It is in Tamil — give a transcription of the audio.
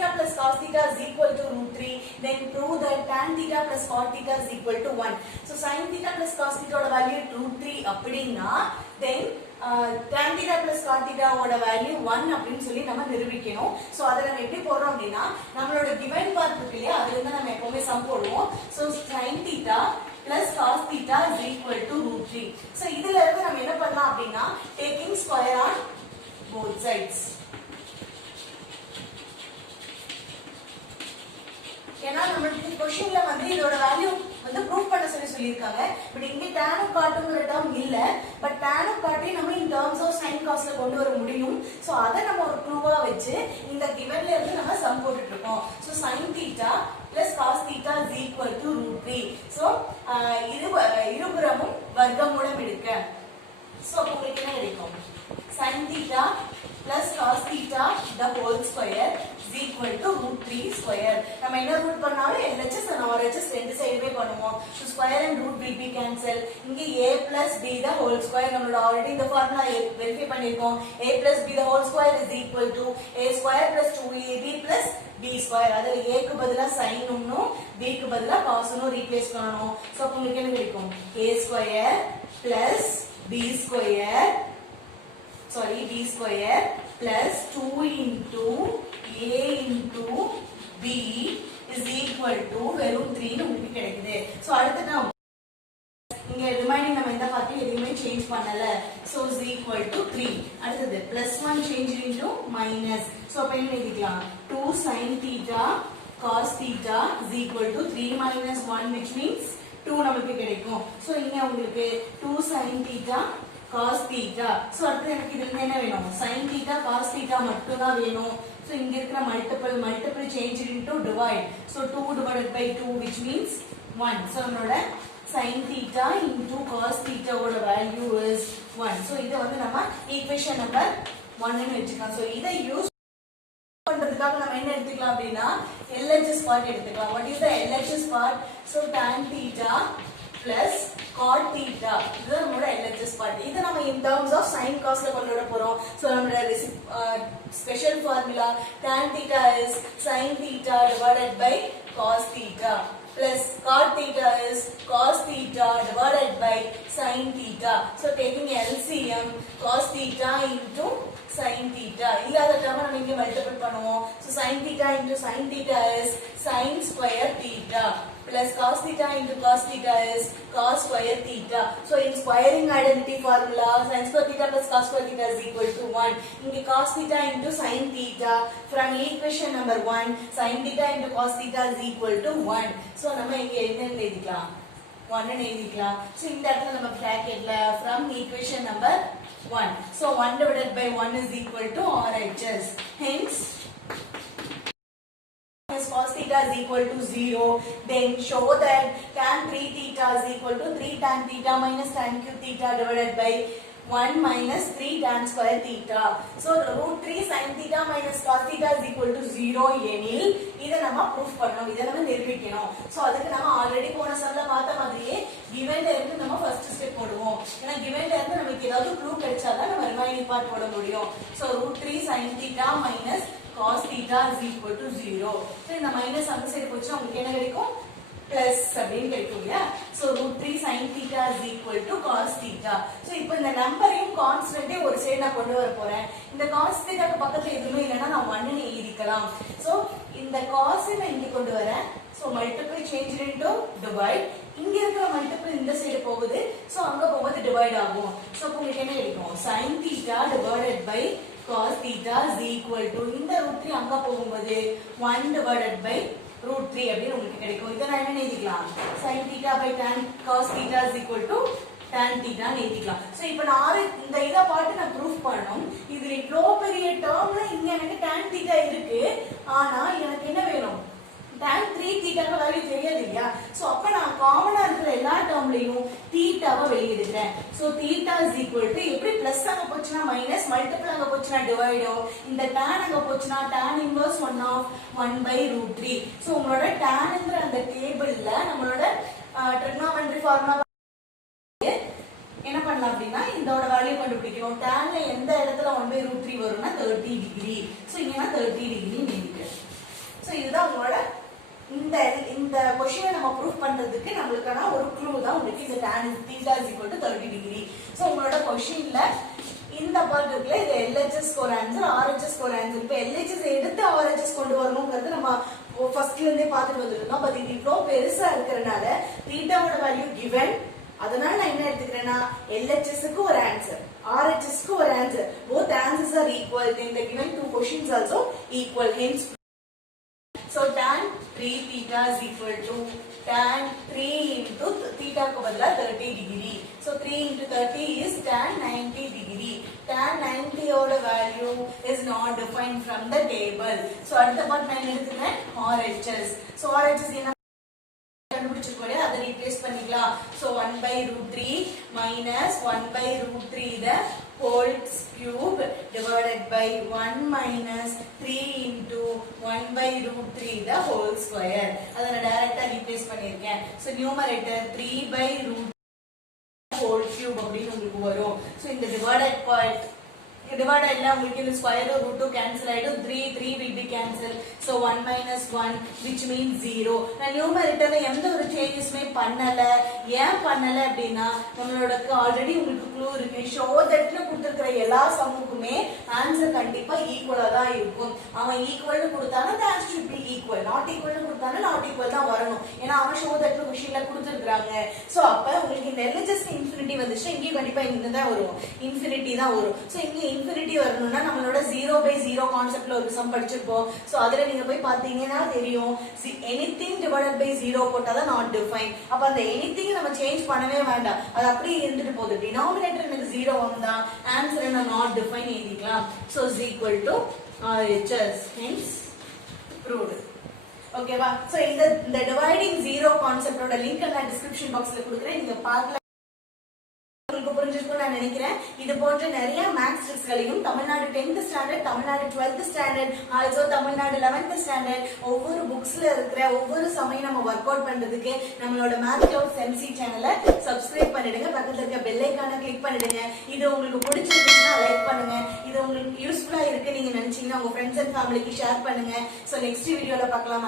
theta plus cos theta is equal to root 3, then prove that tan theta plus cot theta is equal to 1. So sin theta plus cos theta oda value root 3 அப்படினா then tan theta plus cot theta ஓட வேல்யூ 1 அப்படினு சொல்லி நம்ம நிரூபிக்கணும். சோ அத நம்ம எப்படி போடுறோம் அப்படினா நம்மளோட given part இருக்குலையா அதுல இருந்து நம்ம எப்பவுமே சம் போடுவோம். So sin theta plus cos theta is equal to root 3. So இதுல இருந்து நம்ம என்ன பண்ணலாம் அப்படினா taking square on both sides. ஏன்னா நம்மளுக்கு क्वेश्चनல வந்து இதோட வேல்யூ வந்து ப்ரூஃப் பண்ண சொல்லிருக்காங்க. பட் இங்க tan காட்டுங்கிற டேர்ம் இல்ல. பட் tan காட்டி நம்ம in terms of sin cos ல கொண்டு வர முடியும். சோ அத நம்ம ஒரு ப்ரூவா வச்சு இந்த givenல இருந்து நம்ம சம் போட்டுட்டு இருக்கோம். So sin theta plus cos theta is equal to root 3. So இருபுறமும் வர்க்கமூலம் எடுக்க. சோ உங்களுக்கு என்ன கிடைக்கும்? sin theta plus cos theta the whole square is equal to root 3 square. நம்ம என்ன ரூட் பண்ணாலும் LHS and RHS ரெண்டு சைடுமே பண்ணுவோம். So square and root will be cancel. இங்க a plus b the whole square நம்மளோட ஆல்ரெடி இந்த ஃபார்முலா வெரிஃபை பண்ணிருக்கோம். a plus b the whole square is equal to a square plus 2ab plus b square. அதுல a க்கு பதிலா sin னும் b க்கு பதிலா cos னும் ரீப்ளேஸ் பண்ணனும். சோ உங்களுக்கு என்ன கிடைக்கும்? a square plus b square plus 2 into a into b is equal to வெறும் 3 னு உங்களுக்கு கிடைக்குது. சோ அடுத்து நான் இங்க ரிமைனிங் நம்ம இந்த பார்ட்ல எதுவுமே சேஞ்ச் பண்ணல. So is equal to 3. அடுத்து +1 change into minus. சோ அப்ப என்ன எழுதிக்கலாம்? 2 sin theta cos theta is equal to 3 minus 1 which means 2 நமக்கு கிடைக்கும். சோ இங்க உங்களுக்கு 2 sin theta cos theta. So அடுத்து எனக்கு இதுல என்ன வேணும்? sin theta cos theta மட்டும் தான் வேணும். சோ இங்க இருக்கிற multiple change into divide. So 2 divided by 2 which means 1. So நம்மளோட sin theta into cos theta ஓட value is 1. So இத வந்து நம்ம ஈக்குவேஷன் நம்பர் 1 ன்னு வெச்சுக்கலாம். சோ இத யூஸ் பண்றதுக்காக நம்ம என்ன எடுத்துக்கலாம் அப்படினா LHS part எடுத்துக்கலாம். What is the LHS part? So tan theta plus cot theta இது நம்மளோட LHS part. இது நம்ம in terms of sin cos ல கொண்டு வர போறோம். சோ நம்மளோட special formula tan theta is sin theta divided by cos theta plus cot theta is cos theta divided by sin theta. So taking LCM cos theta into sin theta. இல்லாத டேர்ம் நம்ம இங்க மல்டிபிள் பண்ணுவோம். So sin theta into sin theta is sin square theta plus cos theta into cos theta is cos square theta. So in squaring identity formula sin square theta plus cos square theta is equal to 1. இங்க cos theta into sin theta from equation number 1 sin theta into cos theta is equal to 1. So நம்ம இங்க என்ன எழுதிக்கலாம்? 1 ன்னு எழுதிக்கலாம். So இந்த இடத்துல நம்ம bracketல from equation number 1. So 1 divided by 1 is equal to RHS. Hence cos theta is equal to 0. Then show that tan 3 theta is equal to 3 tan theta minus tan cube theta divided by 1 minus 3 tan square theta. So root 3 sin theta minus cos theta is equal to 0 எனில் இத நம்ம ப்ரூஃப் பண்ணனும். இத நம்ம நிரூபிக்கணும். சோ அதுக்கு நம்ம ஆல்ரெடி போன சம்ல பார்த்த மாதிரியே givenல இருந்து நம்ம ஃபர்ஸ்ட் ஸ்டெப் போடுவோம். ஏனா givenல இருந்து நமக்கு ஏதாவது க்ளூ கிடைச்சாதான் நம்ம ரிமைனிங் பார்ட் போட முடியும். So root 3 sin theta minus cos theta is equal to 0. So இந்த மைனஸ் அந்த சைடு போச்சுனா உங்களுக்கு என்ன கிடைக்கும்? பிளஸ் அப்படினு கிடைக்கும்ல. So root 3 sin theta is equal to cos theta. So இப்போ இந்த நம்பரையும் கான்ஸ்டன்ட்டே ஒரு சைடு நான் கொண்டு வர போறேன். இந்த cos theta க்கு பக்கத்துல எதுவுமே இல்லனா நான் 1 ன்னு எழுதிக்கலாம். So இந்த cos நான் இங்க கொண்டு வரேன். So multiply change into divide. இங்க இருக்கிற மல்டிபிள் இந்த சைடு போகுது. So அங்க போகுது டிவைட் ஆகும். So உங்களுக்கு என்ன கிடைக்கும்? sin theta divided by cos theta is equal to இந்த root 3 அங்க போகும்போது 1 divided by root 3 அப்படினு உங்களுக்கு கிடைக்கும். இத நான் என்ன எழுதிக்கலாம்? sin theta by tan cos theta is equal to tan theta ன்னு எழுதிக்கலாம். சோ இப்போ நான் இந்த இத பார்த்து நான் ப்ரூஃப் பண்ணனும். இது இவ்ளோ பெரிய டேர்ம்ல இங்க எனக்கு tan theta இருக்கு. ஆனா எனக்கு என்ன வேணும்? tan 3 theta க்கு வேல்யூ தெரியாது இல்லையா? சோ அப்ப நான் காமனா இருக்கிற எல்லா டேர்ம்லயும் தீட்டாவை வெளிய எடுக்கிறேன். So theta is equal to எப்படி பிளஸ் அங்க போச்சுனா மைனஸ், மல்டிபிள் அங்க போச்சுனா டிவைட், இந்த tan அங்க போச்சுனா tan inverse 1 of 1 by root 3. So உங்களோட tanங்கற அந்த டேபிள்ல நம்மளோட ட்ரிகோனோமெட்ரி ஃபார்முலா என்ன பண்ணலாம் அப்படினா இதோட வேல்யூ கண்டுபிடிக்கணும். tanல எந்த இடத்துல 1 by root 3 வரும்னா 30 டிகிரி. சோ இங்க நான் 30 டிகிரி எழுதிக்கிறேன். கொடுத்திருக்கானா ஒரு க்ளூ தான் உங்களுக்கு இந்த tan theta is equal to 30 degree. So உங்களோட क्वेश्चनல இந்த பார்ட் இருக்குல இது LHS க்கு ஒரு ஆன்சர் RHS க்கு ஒரு ஆன்சர். இப்போ LHS எடுத்து RHS கொண்டு வரணும்ங்கிறது நம்ம ஃபர்ஸ்ட்ல இருந்தே பார்த்துட்டு வந்திருக்கோம். பட் இது இவ்ளோ பெருசா இருக்கறனால தீட்டாவோட வேல்யூ given, அதனால நான் என்ன எடுத்துக்கிறேன்னா LHS க்கு ஒரு ஆன்சர் RHS க்கு ஒரு answer. both answers are equal in the given two questions also equal, hence so tan 3 theta is equal to tan 3 into theta को बदला 30 degree. So 3 into 30 is tan 90 degree. Tan 90 ore value is not defined from the table. So அடுத்த part நான் எடுத்துக்கிறேன் RHS. So RHS என்ன கண்டுபிடிச்சிருக்கோம், அதை ரீப்ளேஸ் பண்ணிக்கலாம். So 1/√3 minus 1/√3 the whole cube divided by 1 minus 3 into 1/√3 the whole square. அதை நான் டைரக்டா ரீப்ளேஸ் பண்ணிருக்கேன். So numerator 3/√3 whole cube அப்படின்னு உங்களுக்கு வரும். So இந்த divided part divide எல்லாம் உங்களுக்கு இந்த square root 2 cancel ஆயிடும். 3 will be cancelled. So 1 minus 1 which means 0. நான் numeratorல எந்த ஒரு சேஞ்சஸ்மே பண்ணல. ஏன் பண்ணல அப்படினா நம்மளோட ஆல்ரெடி உங்களுக்கு க்ளூ இருக்கு. show thatல கொடுத்திருக்கிற எல்லா சம்முக்குமே ஆன்சர் கண்டிப்பா ஈக்குவலா தான் இருக்கும். அவன் ஈக்குவல்னு கொடுத்தானா the answer should be equal. not equalனு கொடுத்தானா not equal தான் வரணும். ஏனா அவன் show thatல क्वेश्चनல கொடுத்திருக்காங்க. சோ அப்ப உங்களுக்கு இந்த LHS இன்ஃபினிட்டி வந்துச்சு, இங்க கண்டிப்பா இங்க தான் வரும். இன்ஃபினிட்டி தான் வரும். சோ இங்க இன்ஃபினிட்டி வரணும்னா நம்மளோட 0/0 கான்செப்ட்ல ஒரு சம் படிச்சிருப்போம். சோ அதுல நீங்க போய் பாத்தீங்கன்னா தெரியும் anything divided by 0 போட்டா தான் not defined. அப்ப அந்த anything நம்ம சேஞ்ச் பண்ணவே வேண்டாம், அது அப்படியே இருந்துட்டு போகுது. டினாமினேட்டர் எனக்கு 0 வந்தா ஆன்சர் என்ன not defined எழுதிக்கலாம். So is equal to RHS, hence proved. ஓகேவா? சோ இந்த dividing 0 கான்செப்டோட லிங்க் நான் டிஸ்கிரிப்ஷன் பாக்ஸ்ல கொடுக்கிறேன், நீங்க பார்க்கலாம். உங்களுக்கு புரிஞ்சிருக்கும் நான் நினைக்கிறேன். இது போன்ற நிறைய மேத்ஸ் ட்ரிக்ஸ்களையும் Tamil Nadu 10th standard, Tamil Nadu 12th standard, also Tamil Nadu 11th standard ஒவ்வொரு புக்ஸ்ல இருக்கிற ஒவ்வொரு சமயம் நம்ம வொர்க் அவுட் பண்றதுக்கு நம்மளோட மேத்ஸ் கிளப்ஸ் MC சேனலை சப்ஸ்கிரைப் பண்ணிடுங்க. பக்கத்துல இருக்க பெல் ஐகானை கிளிக் பண்ணிடுங்க. இது உங்களுக்கு பிடிச்சிருந்துச்சுன்னா லைக் பண்ணுங்க. இது உங்களுக்கு யூஸ்ஃபுல்லா இருக்கு நீங்க நினைச்சீங்கன்னா உங்க ஃப்ரெண்ட்ஸ் அண்ட் ஃபேமிலிக்கு ஷேர் பண்ணுங்க. சோ நெக்ஸ்ட் வீடியோல பார்க்கலாம்.